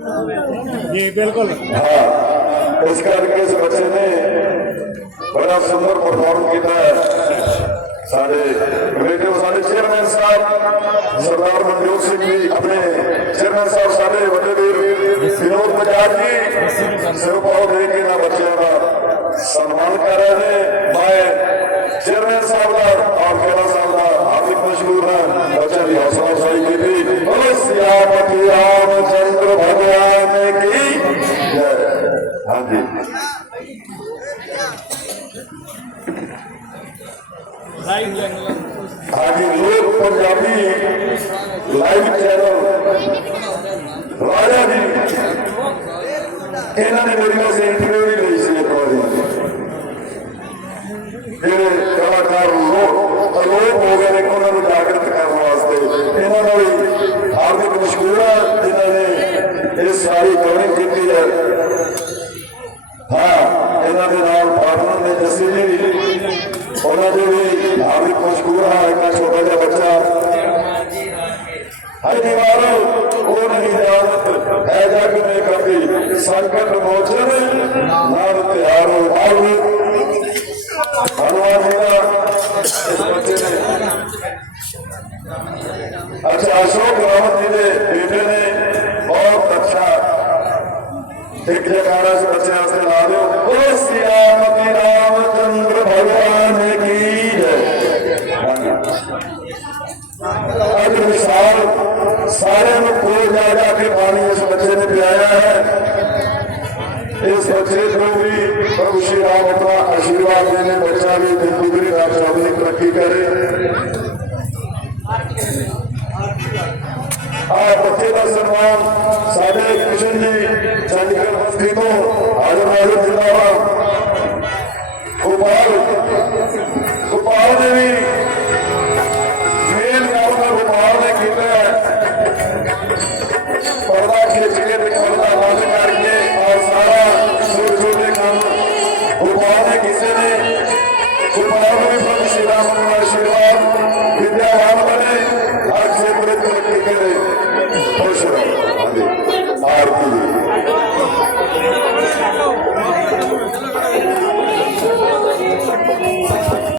जी, बिल्कुल। हाँ, इस करके इस बच्चे ने बड़ा सुंदर परफॉर्म किया है। सारे रेडियो सारे चेयरमैन साहब, सरदार मनजोत सिंह जी, अपने चेयरमैन साहब, सारे वे वीर, विनोद बजाज जी सिर पाव दे के ना बच्चों का सम्मान कर रहे हैं। ਹਾਂਜੀ ਹਾਂਜੀ ਲੋਕ ਪੰਜਾਬੀ ਲਾਈਵ ਚੈਨਲ ਰਾਜਾ ਜੀ ਇਹਨਾਂ ਨੇ ਮੇਰੀ ਨਾਲ ਇੰਟਰਵਿਊ ওনাদের পাঠানোর ফেসিলিটি ওনাদের এই আমি মজবুর হয় না ছোট বাচ্চা हर दीवारों को नहीं दावत है जाकर में कभी संकट मोचन नाम त्यारो भाव भगवान का इस बच्चे ने अच्छा अशोक रावत जी ने बेटे ने बहुत अच्छा एक जगह से बच्चे ਅੱਜ ਵਿਸ਼ਾਲ ਸਾਰਿਆਂ ਨੂੰ ਕੋਲ ਜਾ ਜਾ ਕੇ ਪਾਣੀ ਇਸ ਬੱਚੇ ਨੇ ਪਿਆਇਆ ਹੈ ਇਸ ਬੱਚੇ ਨੂੰ ਵੀ ਪ੍ਰਭੂ ਸ਼੍ਰੀ ਰਾਮ ਆਪਣਾ ਆਸ਼ੀਰਵਾਦ ਦੇਣੇ ਬੱਚਾ ਵੀ ਦਿਨ ਦੁਗਣੀ ਰਾਤ ਚੌਗੁਣੀ ਤਰੱਕੀ ਕਰੇ ਆ ਬੱਚੇ ਦਾ ਸਨਮਾਨ ਸਾਡੇ ਕ੍ਰਿਸ਼ਨ ਜੀ ਚੰਡੀਗੜ੍ਹ ਬਸਤੀ ਤੋਂ ਹਾਜ਼ਰ ਹਾਜ਼ਰ ਜਿੰਦਾਬਾਦ ਗੋਪਾਲ ਗੋਪਾਲ ਨੇ ਵੀ